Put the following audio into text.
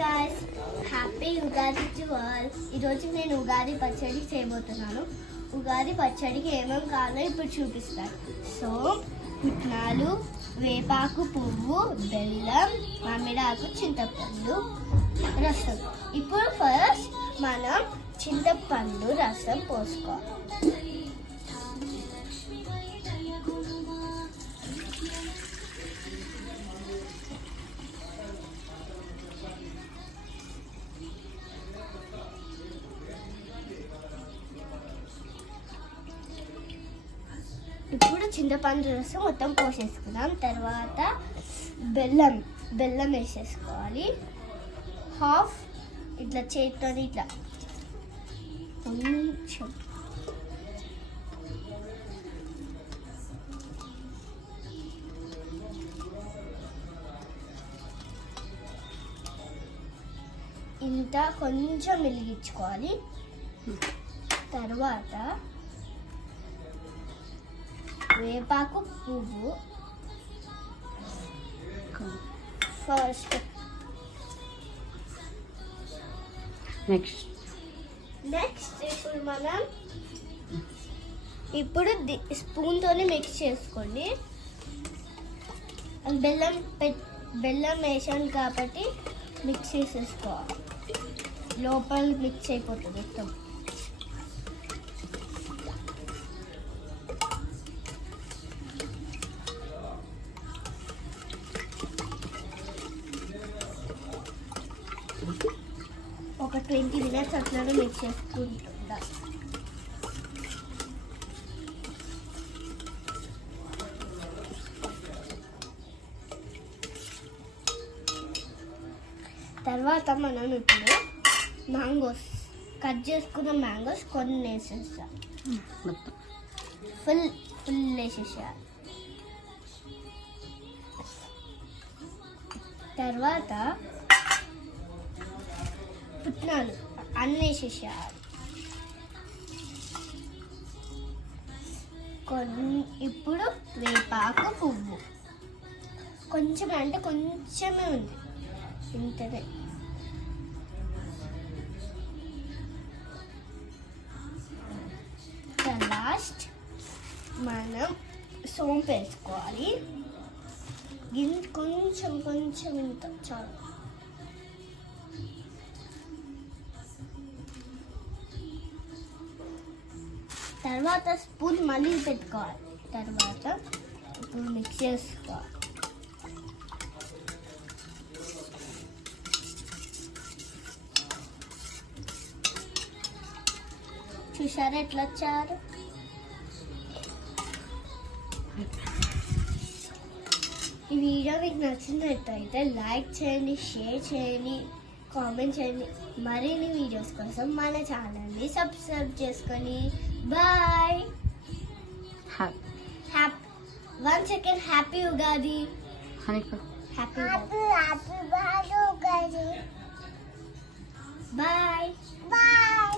Guys, happy Ugadi to all. ఈరోజు నేను ఉగాది పచ్చడి చేయబోతున్నాను. ఉగాది పచ్చడికి ఏమేమి కావాలో ఇప్పుడు చూపిస్తాను. సో పుట్నాలు, వేపాకు పువ్వు, బెల్లం, మామిడాకు, చింతపండు, రసం. ఇప్పుడు ఫస్ట్ మనం చింతపండు రసం పోసుకోవాలి. ఇప్పుడు చింతపండు రసం మొత్తం పోసేసుకున్నాం. తర్వాత బెల్లం వేసేసుకోవాలి. హాఫ్ ఇట్లా చేతితో ఇట్లా కొంచెం ఇంత కొంచెం వెలిగించుకోవాలి. తర్వాత వేపాకు పువ్వు ఫస్ట్. నెక్స్ట్ ఇప్పుడు స్పూన్తోనే మిక్స్ చేసుకోండి. బెల్లం వేసాను కాబట్టి మిక్స్ చేసేసుకోవాలి. లోపల మిక్స్ అయిపోతుంది మొత్తం. ఒక 20 minutes అట్లనే మిక్స్ చేసుకుంటుందా. తర్వాత మనం ఇప్పుడు మ్యాంగోస్ కట్ చేసుకున్న మ్యాంగోస్ కొన్ని వేసేస్తాం. ఫుల్ వేసేసేయాలి. తర్వాత పుట్నాలు అన్నీ వేసేసేయాలి. ఇప్పుడు వేపాకు పువ్వు కొంచెం, అంటే కొంచెమే ఉంది, ఇంతనే. లాస్ట్ మనం సోంపు వేసుకోవాలి. కొంచెం ఇంత చాలు. తర్వాత స్పూన్ మళ్ళీ పెట్టుకోవాలి. తర్వాత ఇప్పుడు మిక్స్ చేసుకోవాలి. చూసారా ఎట్లా వచ్చారు? ఈ వీడియో మీకు నచ్చినట్లయితే లైక్ చేయండి, షేర్ చేయండి, కామెంట్ చేయండి. మరిన్ని వీడియోస్ కోసం మన ఛానల్ని సబ్స్క్రైబ్ చేసుకొని bye. Once again happy Ugadi. Happy Ugadi. Bye bye.